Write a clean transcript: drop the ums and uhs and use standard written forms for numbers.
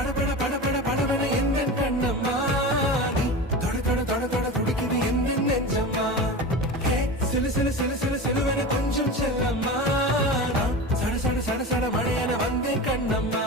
படபட படபட படபட எந்த கண்ணம்மா நீ தொட தொட தொட தொட துடிக்குது எந்த நெஞ்சம்மா ஹே சிலு சிலு சிலு சிலு சிலுவென கொஞ்சம் செல்லம்மா நான் சட சட சட சட மழையென வந்தேன் கண்ணம்மா